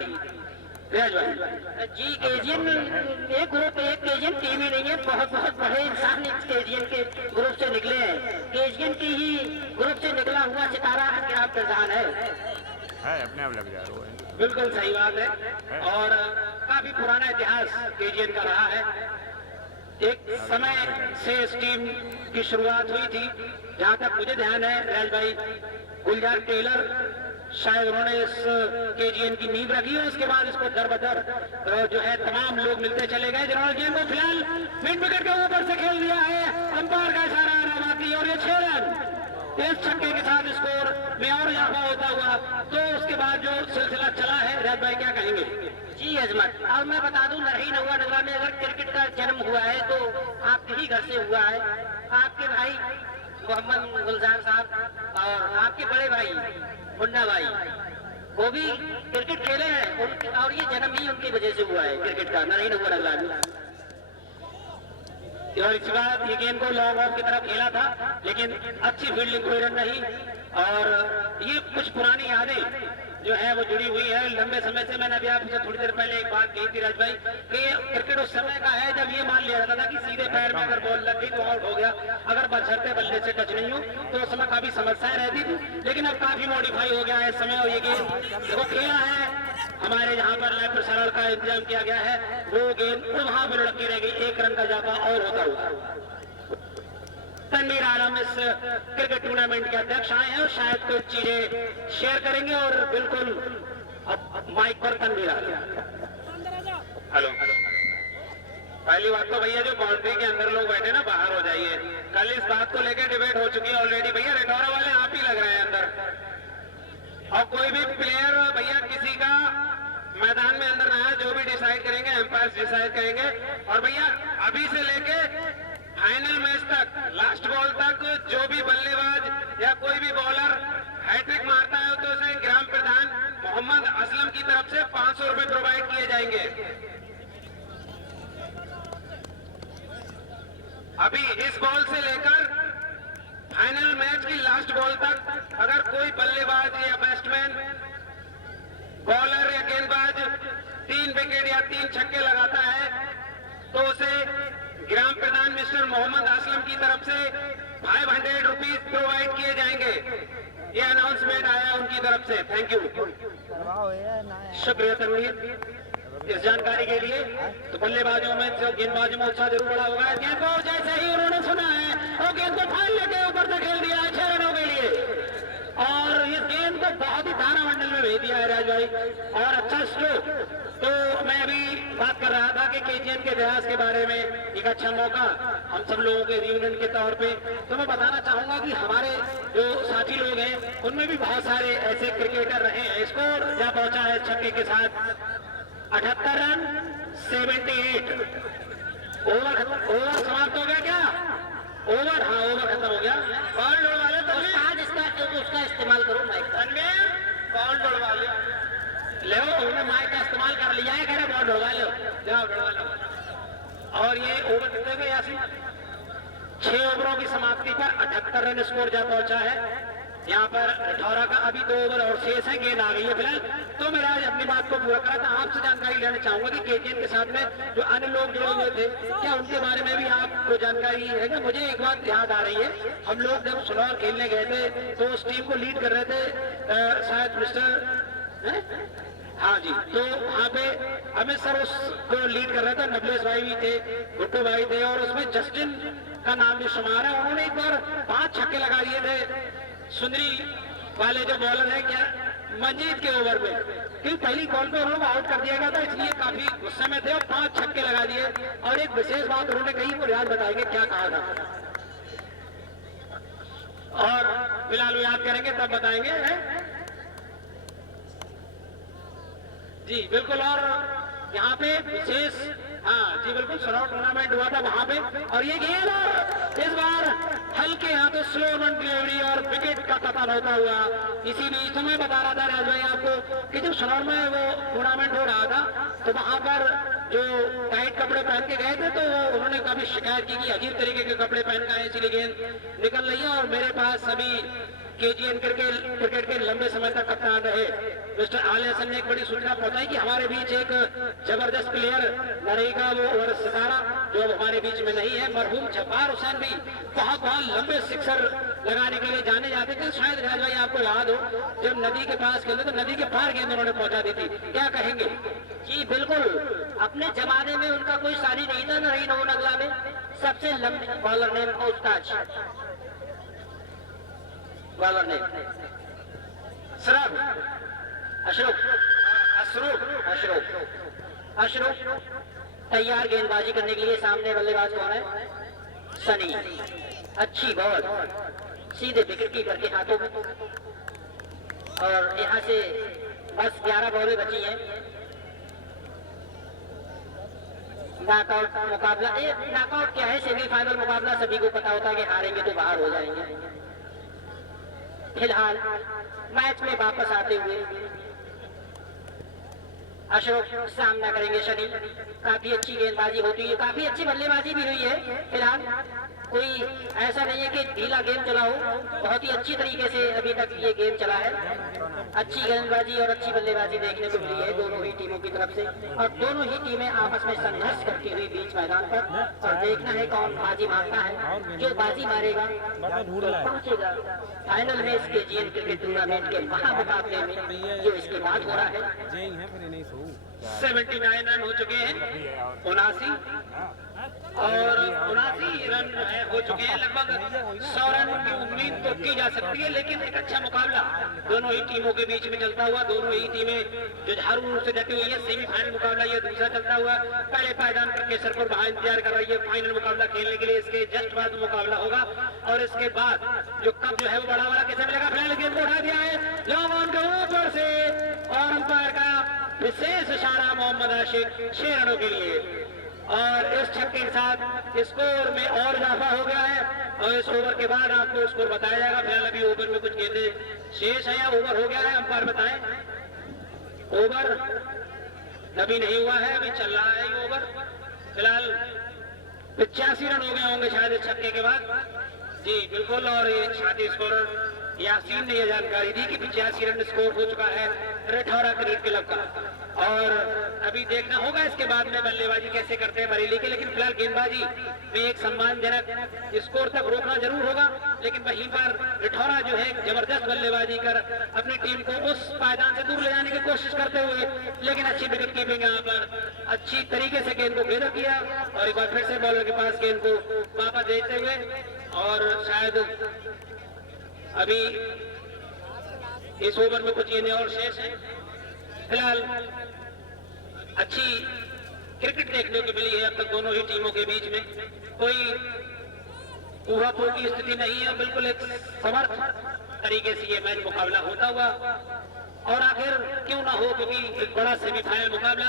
जी KGN एक group एक KGN team ही नहीं है, बहुत बहुत बड़े इंसान इस केजीएन के ग्रुप से निकले हैं। केजीएन की ही ग्रुप से निकला हुआ सितारा क्या प्रधान है अपने आप लग जा रहा है। बिल्कुल सही बात है और काफी पुराना इतिहास केजीएन का रहा है। एक समय से इस टीम की शुरुआत हुई थी, जहां तक मुझे ध्यान है राज भाई गुलजार टेलर शायद उन्होंने इस केजीएन की नींव रखी है। उसके बाद इसको दर बदर जो है तमाम लोग मिलते चले गए, जिन्होंने गेम को फिलहाल मिड विकेट के ऊपर से खेल दिया है। अंपायर का इशारा रवाती और ये 6 रन इस छक्के के साथ स्कोर में और इजाफा होता हुआ। तो उसके बाद जो सिलसिला चला है राज भाई क्या कहेंगे? जी अजमत, अब मैं बता दूं नहीं नहुआ नगरा में अगर क्रिकेट का जन्म हुआ है तो आपके ही घर से हुआ है। आपके भाई मोहम्मद गुलजार साहब और आपके बड़े भाई मुन्ना भाई वो भी क्रिकेट खेले हैं और ये जन्म ही उनकी वजह से हुआ है क्रिकेट का, नहीं नहुआ नगरा में। और इसी बात ये गेंद को लॉन्ग ऑफ की तरफ खेला था, लेकिन अच्छी फील्डिंग कोई रन नहीं। और ये कुछ पुरानी यादें जो है वो जुड़ी हुई है लंबे समय से। मैंने अभी आपसे थोड़ी देर पहले एक बात कही थी राज भाई कि क्रिकेट उस समय का है जब ये मान लिया जाता था कि सीधे पैर में अगर बॉल लग गई तो आउट हो गया, अगर बशर्ते बल्ले से टच नहीं हो तो उस समय काफी समस्याएं रहती थी। लेकिन अब काफी मॉडिफाई हो गया है इस समय और ये गेंद देखो खेला है हमारे जहां पर लाइव प्रसारण का इंतजाम किया गया है, वो गेंद वहां पर लड़की रह गई। 1 रन का इजाफा और होता हुआ। तनवीर आलम इस क्रिकेट टूर्नामेंट के अध्यक्ष आए हैं और शायद कुछ चीजें शेयर करेंगे। और बिल्कुल अब माइक पर तनवीर आलम। हेलो, पहली बात तो भैया जो बाउंड्री के अंदर लोग बैठे ना बाहर हो जाइए। कल इस बात को लेकर डिबेट हो चुकी है ऑलरेडी। भैया रिटोरा वाले आप ही लग रहे हैं अंदर, और कोई भी प्लेयर भैया किसी का मैदान में अंदर ना है। जो भी डिसाइड करेंगे एम्पायर डिसाइड करेंगे। और भैया अभी से लेके फाइनल मैच तक लास्ट बॉल तक जो भी बल्लेबाज या कोई भी बॉलर हैट्रिक मारता है तो उसे ग्राम प्रधान मोहम्मद असलम की तरफ से 500 रुपए प्रोवाइड किए जाएंगे। अभी इस बॉल से लेकर फाइनल मैच की लास्ट बॉल तक अगर कोई बल्लेबाज या बैट्समैन बॉलर या गेंदबाज 3 विकेट या 3 छक्के लगाता है तो उसे ग्राम प्रधान मिस्टर मोहम्मद असलम की तरफ से 500 रुपीज प्रोवाइड किए जाएंगे। ये अनाउंसमेंट आया उनकी तरफ से। थैंक यू, शुक्रिया तनवीर इस जानकारी के लिए। तो बल्लेबाजों में गेंदबाजों में उत्साह जरूर बड़ा होगा। गेंद को जैसे ही उन्होंने सुना है और गेंद को फाइल लेके ऊपर से खेल दिया है 6 रनों के लिए और इस गेंद को बहुत ही तारामंडल में भेज दिया है राज भाई और अच्छा स्ट्रोक। तो मैं अभी बात कर रहा था कि केजीएन के इतिहास के बारे में एक अच्छा मौका हम सब लोगों के रियूनियन के तौर पे। तो मैं बताना चाहूंगा कि हमारे जो साथी लोग हैं उनमें भी बहुत सारे ऐसे क्रिकेटर रहे हैं। स्कोर जहाँ पहुंचा है छक्के के साथ 78 रन 78। ओवर समाप्त हो गया क्या? ओवर, हाँ ओवर खत्म हो गया। बॉल दौड़वा ले तो उसका इस्तेमाल करो माइक का। बॉल दौड़वा ले उन्होंने माइक का इस्तेमाल कर लिया है, कह रहे बॉल दौड़वा लो, जाओ दौड़वा लो। और ये ओवर कितने में यासीन? 6 ओवरों की समाप्ति पर 78 रन स्कोर जा पहुंचा है। यहाँ पर 18 का अभी 2 ओवर और शेष है, गेंद आ गई है फिलहाल। तो मेरा आज अपनी बात को पूरा करा था। आपसे जानकारी लेना चाहूंगा कि केजीएन के साथ में जो अन्य लोग जुड़े हुए थे क्या उनके बारे में भी आपको जानकारी है क्या? मुझे एक बात याद आ रही है, हम लोग जब सुलौर खेलने गए थे तो उस टीम को लीड कर रहे थे शायद मिस्टर हाँ जी, तो वहाँ पे अमित सर उसको लीड कर रहे थे। नबलेश भाई भी थे, गुड्डू भाई थे और उसमें जस्टिन का नाम भी शुमार है। उन्होंने एक बार 5 छक्के लगा दिए थे सुंदरी वाले जो बॉलर है क्या मंजीत के ओवर में, क्योंकि पहली बॉल पे उन्होंने आउट कर दिया गया था, इसलिए काफी गुस्से में थे और 5 छक्के लगा दिए। और एक विशेष बात उन्होंने कही, वो याद बताएंगे क्या कहा था और फिलहाल वो याद करेंगे तब बताएंगे है? जी बिल्कुल। और यहाँ पे विशेष हाँ जी बिल्कुल सुलौर टूर्नामेंट हुआ था वहां पे और ये गेंद और इस बार हल्के हाथों स्लो रन डिलीवरी और विकेट का कतल होता हुआ। इसी बीच मैं बता रहा था राज भाई आपको कि जब सुलौर में वो टूर्नामेंट हो रहा था तो वहां पर जो टाइट कपड़े पहन के गए थे तो उन्होंने काफी शिकायत की कि अजीब तरीके के कपड़े पहन के आए, इसीलिए गेंद निकल रही है। और मेरे पास अभी केजीएन क्रिकेट के लंबे समय तक कप्तान रहे मिस्टर आले हसन ने एक बड़ी सूचना पहुंचाई कि हमारे बीच एक जबरदस्त प्लेयर लड़ेगा वो और सितारा जो अब हमारे बीच में नहीं है। मरहूम जब्बार हुसैन भी बहुत लंबे सिक्सर लगाने के लिए जाने जाते थे। शायद राज भाई आपको याद हो जब नदी के पास खेलते तो नदी के पार गेंद उन्होंने पहुंचा दी थी। क्या कहेंगे? जी बिल्कुल, अपने जमाने में उनका कोई सानी नहीं था नरीन नगला में। सबसे लंबे बॉलर ने उस्ताद बॉलर ने सरब अशरफ तैयार गेंदबाजी करने के लिए। सामने बल्लेबाज कौन है? सनी। अच्छी बॉल सीधे विकेट कीपर के हाथों में और यहाँ से बस 11 बॉलें बची हैं। नॉकआउट मुकाबला, ये नॉकआउट क्या है? सेमीफाइनल मुकाबला सभी को पता होता है कि हारेंगे तो बाहर हो जाएंगे। फिलहाल मैच में वापस आते हुए अशरफ सामना करेंगे शनि। काफी अच्छी गेंदबाजी होती है, काफी अच्छी बल्लेबाजी भी हुई है। फिलहाल कोई ऐसा नहीं है कि ढीला गेम चला हो, बहुत ही अच्छी तरीके से अभी तक ये गेम चला है। अच्छी गेंदबाजी और अच्छी बल्लेबाजी देखने को मिली है दोनों ही टीमों की तरफ से और दोनों ही टीमें आपस में संघर्ष करती हुई बीच मैदान पर। और देखना है कौन बाजी मारता है। जो बाजी मारेगा तो पहुंचेगा फाइनल में इस केजीएन क्रिकेट टूर्नामेंट के महामुकाबले में जो इसके बाद हो रहा है। 79 रन हो चुके हैं, 79 और 79 रन हो चुके हैं। लगभग 100 रन की उम्मीद तो की जा सकती है, लेकिन एक अच्छा मुकाबला दोनों ही टीमों के बीच में चलता हुआ। दोनों ही टीमें जुझारू रूप से डटी हुई है। सेमीफाइनल मुकाबला ये दूसरा चलता हुआ। पहले पायदान पर केसरपुर वहां इंतजार कर रही है फाइनल मुकाबला खेलने के लिए। इसके जस्ट बाद मुकाबला होगा और इसके बाद जो कप जो है वो बड़ा वाला कैसे मिलेगा। फिलहाल गेंद को उठा दिया है लॉन्ग ऑन के ऊपर से और अंपायर का विशेष इशारा मोहम्मद आशिक 6 रनों के लिए और इस छक्के के साथ स्कोर में और इजाफा हो गया है और इस ओवर के बाद आपको स्कोर बताया जाएगा। फिलहाल अभी ओवर में कुछ गेंदें शेष है या ओवर हो गया है, अंपायर बताएं। ओवर अभी नहीं हुआ है, अभी चल रहा है ये ओवर। फिलहाल 85 रन हो गए होंगे शायद इस छक्के के बाद। जी बिल्कुल, और ये छाती स्कोरर यासीन ने यह जानकारी दी कि 85 रन स्कोर हो चुका है रिठौरा क्रिकेट क्लब का। और अभी देखना होगा इसके बाद में बल्लेबाजी कैसे करते हैं बरेली के। लेकिन फिलहाल गेंदबाजी में एक सम्मानजनक स्कोर तक रोकना जरूर होगा, लेकिन वहीं पर रिठौरा जो है जबरदस्त बल्लेबाजी कर अपनी टीम को उस पायदान से दूर ले जाने की कोशिश करते हुए, लेकिन अच्छी विकेट कीपिंग यहाँ पर अच्छी तरीके से गेंद को बेदर किया और एक बार फिर से बॉलर के पास गेंद को वापस देते हुए। और शायद अभी इस ओवर में कुछ गेंदें और शेष हैं। फिलहाल अच्छी क्रिकेट देखने को मिली है अब तक दोनों ही टीमों के बीच में। कोई ऊहापोह की स्थिति नहीं है, बिल्कुल एक समर्थ तरीके से ये मैच मुकाबला होता हुआ। और आखिर क्यों ना हो, क्योंकि एक बड़ा सेमीफाइनल मुकाबला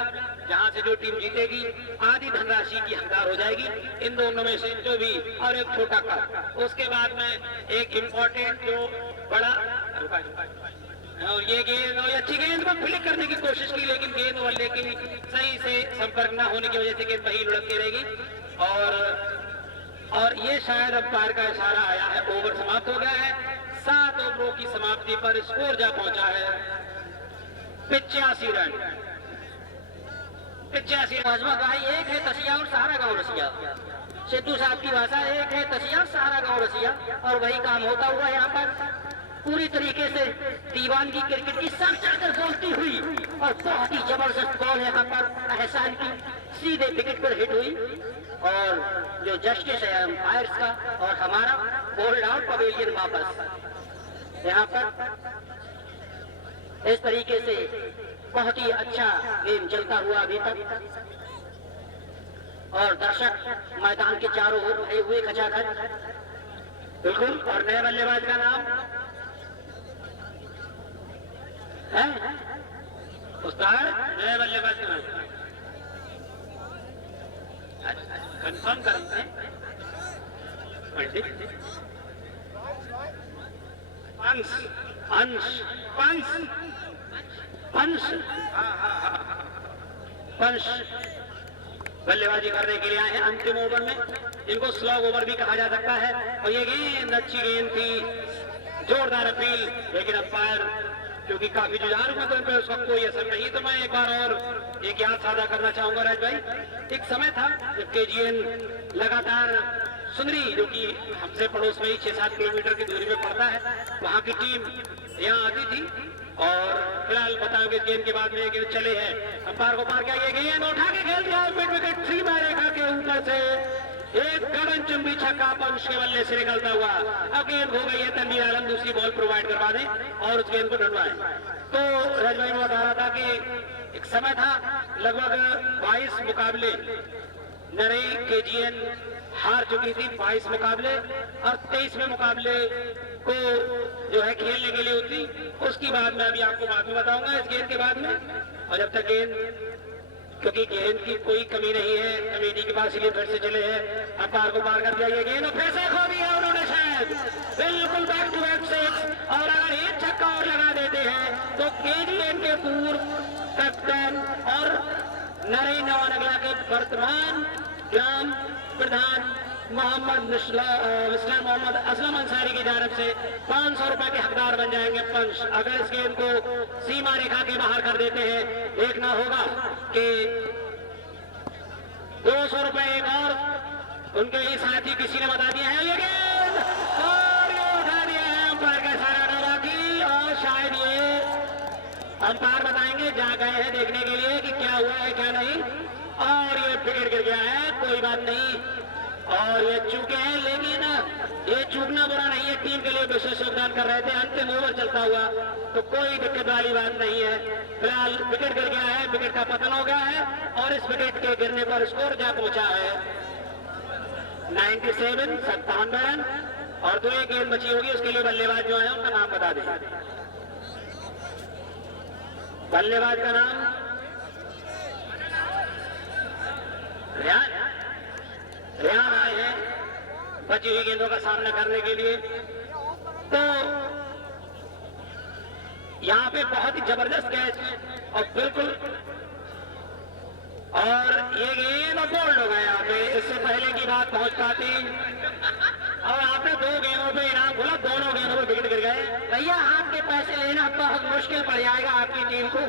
जहां से जो टीम जीतेगी आधी धनराशि की हकदार हो जाएगी इन दोनों में से जो भी, और एक छोटा कप। उसके बाद में एक इम्पोर्टेंट जो बड़ा और ये गेंद और अच्छी गेंद को फ्लिक करने की कोशिश की, लेकिन गेंद बल्ले की सही से संपर्क न होने की वजह से गेंद वही लुढ़कती रहेगी। और ये शायद अंपायर का इशारा आया है, ओवर समाप्त हो गया है। 7 ओवरों की समाप्ति पर स्कोर जा पहुंचा है 85 रन। 85 भाई एक है तसिया और सहारा गांव रसिया। सिद्धू साहब की भाषा एक है तसिया सहारा गांव रसिया। और वही काम होता हुआ यहाँ पर पूरी तरीके से दीवानगी क्रिकेट की सर चढ़कर बोलती हुई और बहुत ही जबरदस्त बॉल यहाँ पर एहसान की सीधे विकेट पर हिट हुई। और जो जस्टिस है अंपायर्स का और हमारा बोल्ड आउट पवेलियन वापस यहाँ पर। इस तरीके से बहुत ही अच्छा गेम चलता हुआ अभी तक और दर्शक मैदान के चारों ओर भरे हुए खचाखच। बिल्कुल, और नए बल्लेबाज का नाम है उस्ताद, नए बल्लेबाज का नाम कंफर्म करते हैं पंडित अंश अंश पंश पंश पंश बल्लेबाजी करने के लिए आए हैं अंतिम ओवर में। इनको स्लॉग ओवर भी कहा जा सकता है। और ये गेंद अच्छी गेंद थी जोरदार अपील, लेकिन अंपायर क्योंकि काफी जुझारू हैं तो इन पर उसका कोई असर नहीं। तो मैं एक बार और एक याद साझा करना चाहूंगा राज भाई, एक समय था जब केजीएन लगातार सुंदरी, जो कि हमसे पड़ोस में ही 6-7 किलोमीटर की दूरी में पड़ता है, वहां की टीम यहाँ आती थी। और फिलहाल बताओ कि गेंद के बाद में गेंद चले हैं, अंपायर को पार किया, ये गेंद उठा के खेल दिया मिड विकेट सीमा रेखा के ऊपर से, एक गगनचुंबी छक्का पंच के बल्ले से निकलता हुआ। अब गेंद हो गई है, तनवीर आलम दूसरी बॉल प्रोवाइड करवा दें और उस गेंद को ढूंढवाएं। तो राजभाई ने बता रहा था कि एक समय था लगभग 22 मुकाबले नरई केजीएन हार चुकी थी, 22 मुकाबले, और 23वें मुकाबले को जो है खेलने के लिए उतरी। उसकी बाद में अभी आपको बाद में बताऊंगा इस गेंद के बाद में। और जब तक गेंद, क्योंकि गेंद की कोई कमी नहीं है कमेटी के पास, इसलिए फिर से चले हैं, अंपायर को पार कर दिया ये गेंद और फिर से खो दिया उन्होंने शायद, बिल्कुल बैक टू बैक 6। और अगर एक छक्का और लगा देते हैं तो केजीएन के पूर्व कप्तान और नरई नवानगला के वर्तमान ग्राम प्रधान मोहम्मद इस्लाम मोहम्मद असलम अंसारी की जानब से 500 रुपए के हकदार बन जाएंगे पंच, अगर इस गेंद को सीमा रेखा के बाहर कर देते हैं। देखना होगा कि 200 रुपए एक और उनके ही साथी किसी ने बता दिया है, ये गेंद और ये उठा दिया है अंपायर का इशारा डाला की, और शायद ये अंपायर बताएंगे, जा गए हैं देखने के लिए कि क्या हुआ है क्या नहीं, और ये विकेट गिर गया है, कोई बात नहीं। और ये चूके हैं, लेकिन ये चूकना बुरा नहीं है, टीम के लिए विशेष योगदान कर रहे थे, अंतिम ओवर चलता हुआ, तो कोई दिक्कत वाली बात नहीं है। फिलहाल विकेट गिर गया है, विकेट का पतन हो गया है, और इस विकेट के गिरने पर स्कोर जा पहुंचा है 97 57 रन, और 2 गेंद बची होगी। उसके लिए बल्लेबाज जो है उनका नाम बता दें। बल्लेबाज का नाम रेहान आए हैं बची हुई गेंदों का सामना करने के लिए। तो यहाँ पे बहुत ही जबरदस्त कैच और बिल्कुल, और ये गेंद बोल्ड हो गया यहाँ पे, इससे पहले की बात पहुंच पाती, और आपने 2 गेंदों पे इनाम बोला, दोनों गेंदों पे विकेट गिर गए। भैया आपके पैसे लेना बहुत मुश्किल पड़ जाएगा आपकी टीम को।